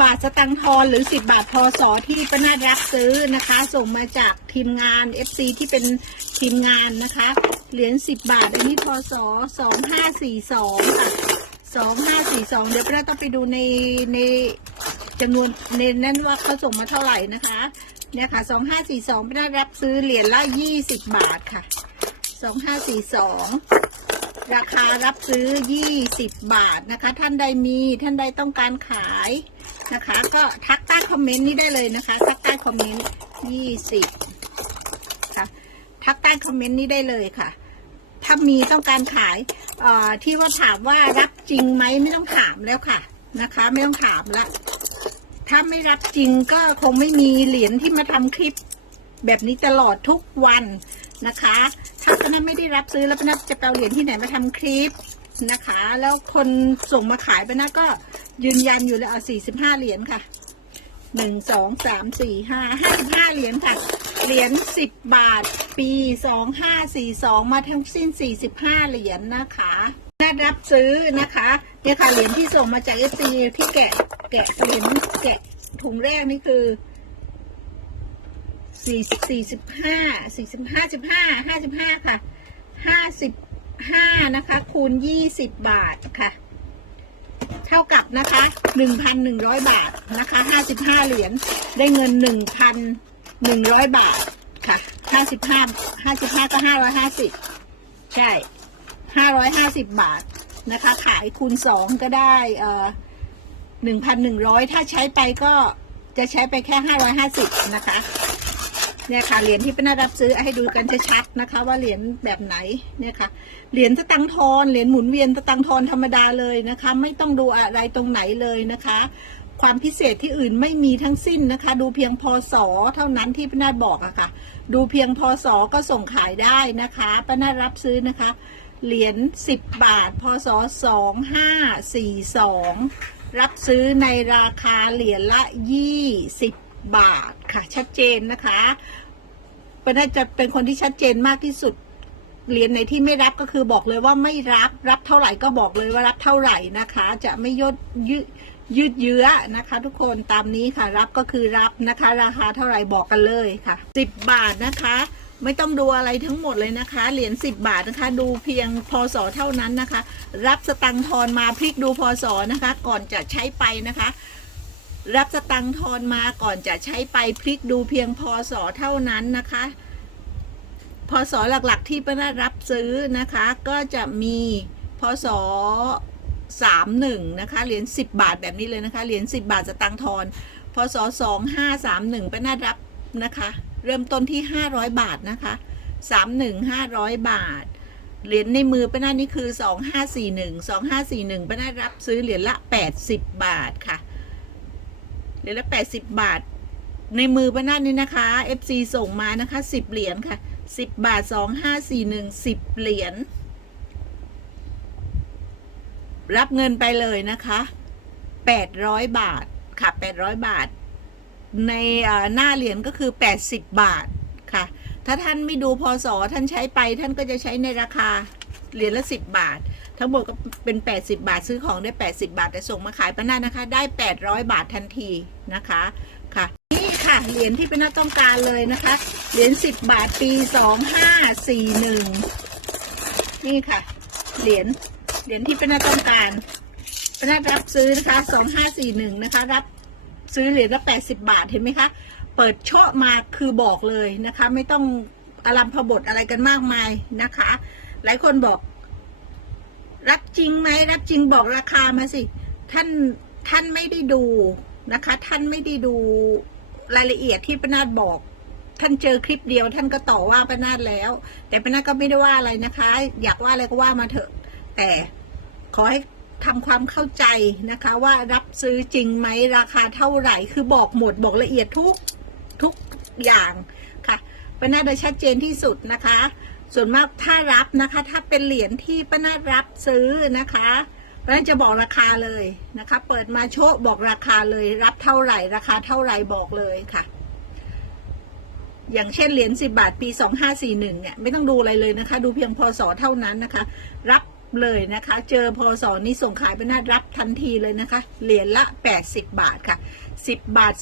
บาทสตังค์ทอนหรือ 10 บาทพศที่ป้านารับซื้อนะคะ ส่งมาจากทีมงาน FC ที่เป็นทีมงานนะคะ เหรียญ10 บาท อันนี้พศ2542ค่ะ2542 เดี๋ยวป้านาต้องไปดูในในจำนวนในนั้นว่าเขาส่งมาเท่าไหร่นะคะเนี่ยค่ะ 2542ป้านารับซื้อเหรียญละ 20 บาทค่ะ 2542ราคารับซื้อ 20 บาทนะคะ ท่านใดมี ท่านใดต้องการขาย นะคะ ก็ทักใต้คอมเมนต์นี้ได้เลยนะคะทักใต้คอมเมนต์20ค่ะทักใต้คอมเมนต์นี้ได้เลยค่ะ ถ้ามีต้องการขายเอ่อที่ว่าถามว่ารับจริงไหมไม่ต้องถามแล้วค่ะนะคะ ไม่ต้องถามละถ้าไม่รับจริงก็คงไม่มีเหรียญที่มาทำคลิปแบบนี้ตลอดทุกวันนะคะ ถ้าปนัทไม่ได้รับซื้อแล้วปนัทจะเอาเหรียญที่ไหนมาทำคลิป นะคะ แล้วคนส่งมาขายไปนัทก็ยืนยันอยู่แล้วเอาสี่สิบห้าเหรียญค่ะหนึ่งสองสามสี่ห้าห้าสิบห้าเหรียญค่ะ เหรียญสิบบาท ปีสองห้าสี่สองมาทั้งสิ้นสี่สิบห้าเหรียญนะคะน่ารับซื้อนะคะเนี่ยค่ะเหรียญที่ส่งมาจากเอฟซีที่แกะแกะเหรียญแกะถุงแรกนี่คือสี่สี่สิบห้าสี่สิบห้าสิบห้าห้าสิบห้าค่ะห้าสิบ ห้านะคะ คูณยี่สิบบาทค่ะ เท่ากับนะคะหนึ่งพันหนึ่งร้อยบาทนะคะห้าสิบห้าเหรียญได้เงินหนึ่งพันหนึ่งร้อยบาทค่ะห้าสิบห้าห้าสิบห้าก็ห้าร้อยห้าสิบใช่ห้าร้อยห้าสิบบาทนะคะ ขายคูณสองก็ได้เอ่อหนึ่งพันหนึ่งร้อยถ้าใช้ไปก็จะใช้ไปแค่ห้าร้อยห้าสิบนะคะ เนี่ยค่ะเหรียญที่เป็นน่ารับซื้อให้ดูกันชัดๆนะคะ ว่าเหรียญแบบไหนเนี่ยค่ะเหรียญสตังทอนเหรียญหมุนเวียนสตังทอนธรรมดาเลยนะคะ ไม่ต้องดูอะไรตรงไหนเลยนะคะ ความพิเศษที่อื่นไม่มีทั้งสิ้นนะคะ ดูเพียงพศเท่านั้นที่ป้านาบอกอะค่ะ ดูเพียงพศก็ส่งขายได้นะคะป้านารับซื้อนะคะ เหรียญ10 บาทพศ2542 รับซื้อในราคาเหรียญละ 20 บาทค่ะชัดเจนนะคะ ป้านาจะเป็นคนที่ชัดเจนมากที่สุดเหรียญไหนที่ไม่รับก็คือบอกเลยว่าไม่รับรับเท่าไหร่ก็บอกเลยว่ารับเท่าไหร่นะคะ จะไม่ยดยืดยืดเยื้อนะคะ ทุกคนตามนี้ค่ะ รับก็คือรับนะคะ ราคาเท่าไหร่บอกกันเลยค่ะสิบบาทนะคะ ไม่ต้องดูอะไรทั้งหมดเลยนะคะ เหรียญสิบบาทนะคะ ดูเพียงพศเท่านั้นนะคะ รับสตังทอนมาพลิกดูพศนะคะ ก่อนจะใช้ไปนะคะ รับสตังค์ทอนมาก่อนจะใช้ไปพลิกดูเพียงพศเท่านั้นนะคะพศหลักๆที่ป้านารับซื้อนะคะ ก็จะมีพศสามหนึ่งนะคะเหรียญสิบบาทแบบนี้เลยนะคะเหรียญสิบบาทสตังค์ทอนพศสองห้าสามหนึ่งป้านารับนะคะ เริ่มต้นที่ห้าร้อยบาทนะคะสามหนึ่งห้าร้อยบาทเหรียญในมือป้านานี่คือสองห้าสี่หนึ่งสองห้าสี่หนึ่งป้านารับซื้อเหรียญละแปดสิบบาทค่ะ เหรียญละแปดสิบบาท ในมือป้านาฏนี่นะคะ FC ส่งมานะคะสิบเหรียญค่ะสิบบาทสองห้าสี่หนึ่งสิบเหรียญรับเงินไปเลยนะคะแปดร้อยบาทค่ะแปดร้อยบาท ในหน้าเหรียญก็คือแปดสิบบาทค่ะ ถ้าท่านไม่ดูพศท่านใช้ไปท่านก็จะใช้ในราคาเหรียญละสิบบาท ทั้งหมดก็เป็น 80 บาทซื้อของได้ 80 บาท แต่ส่งมาขายป้านานะคะ ได้ 800 บาททันทีนะคะค่ะนี่ค่ะเหรียญที่เป็นน่าต้องการเลยนะคะเหรียญ10 บาทปี 2541 นี่ค่ะเหรียญเหรียญที่เป็นน่าต้องการป็นน่ารับซื้อนะคะ2541นะคะรับซื้อเหรียญละ 80 บาทเห็นไหมคะเปิดโช่อมาคือบอกเลยนะคะ ไม่ต้องอลัมพบทอะไรกันมากมายนะคะ หลายคนบอก รับจริงไหมรับจริงบอกราคามาสิ ท่านท่านไม่ได้ดูนะคะ ท่านไม่ได้ดูรายละเอียดที่ปนาดบอก ท่านเจอคลิปเดียว ท่านก็ต่อว่าปนาดแล้ว แต่ปนาดก็ไม่ได้ว่าอะไรนะคะ อยากว่าอะไรก็ว่ามาเถอะ แต่ขอให้ทำความเข้าใจนะคะว่ารับซื้อจริงไหมราคาเท่าไหร่คือบอกหมดบอกละเอียดทุกทุกอย่างค่ะปนาดได้ชัดเจนที่สุดนะคะ ส่วนมากถ้ารับนะคะ ถ้าเป็นเหรียญที่ป้านารับซื้อนะคะป้านาจะบอกราคาเลยนะคะ เปิดมาโชว์บอกราคาเลย รับเท่าไหร่ราคาเท่าไหร่บอกเลยค่ะอย่างเช่นเหรียญสิบาทปีสองห้าสี่หนึ่งเนี่ยไม่ต้องดูอะไรเลยนะคะ ดูเพียงพศเท่านั้นนะคะ รับเลยนะคะ เจอพศนี้ส่งขายไปนารับทันทีเลยนะคะ เหรียญละ80บาทค่ะ10บาท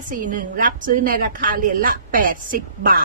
2541รับซื้อในราคาเหรียญละ80บาท